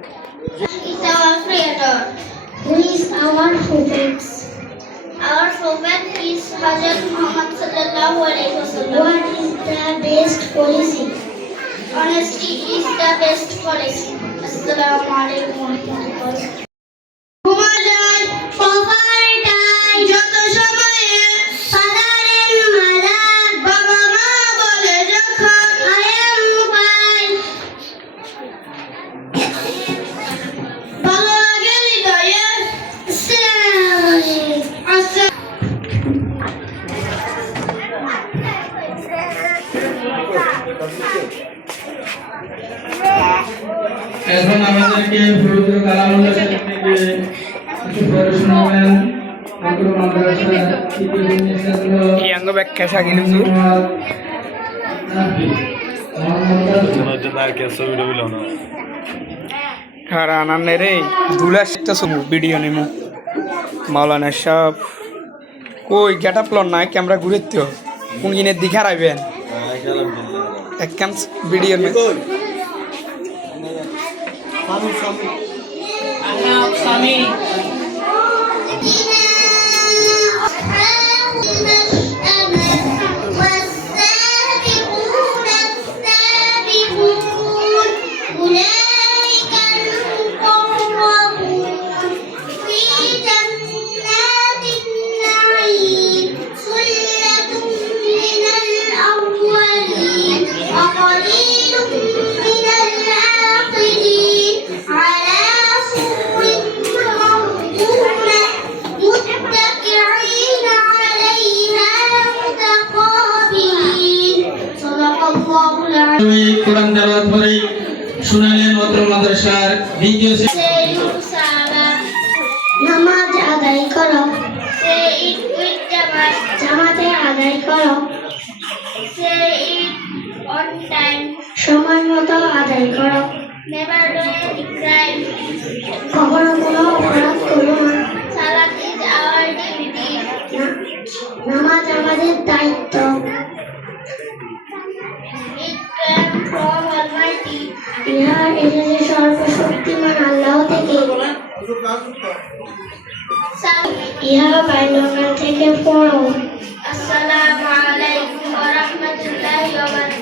is our creator? Who is our prophet? Our prophet is Hazrat Muhammad sallallahu alaihi wasallam. What is the best policy? Honesty is the best policy. Assalamu alaikum wa rahmatullah. ঘুমালেন সকালটায় যত সময়ে ফাদারের মালাক বাবা মা বলে যখন আয়াম পাই ভালো লাগে হৃদয়ে এখন আমাদেরকে পবিত্র কালামুল্লাহ শরীফ থেকে কিছু পড়ে শোনাবেন মাদ্রাসা মাদ্রাসা তৃতীয় ছাত্র এই অঙ্গ ব্যাখ্যা শাকিল হুজুর আর আনানে রে দুলা একটা সব ভিডিও নেমু মাওলানা সাহেব কই গেটআপ লন না ক্যামেরা ঘুরেতে কোন জিনের দিকে হারাইবেন এক কাম ভিডিও নে স্বামী কোরআন তেলাওয়াত করে শুনালেন অত্র মাদ্রাসার দ্বিতীয় নামাজ আদায় করো Say it with Jamaat. জামাতে আদায় করো Say it on time. সময় মতো আদায় করো Never do any crime. কখনো কোনো অপরাধ করো না Salat is our duty. নামাজ আমাদের দায়িত্ব It came from Almighty. ইহা এসেছে সর্বশক্তিমান আল্লাহ থেকে ইহা বাল্যকাল থেকে পড়ো Assalamu alaikum wa rahmatullahi wa barakatuh.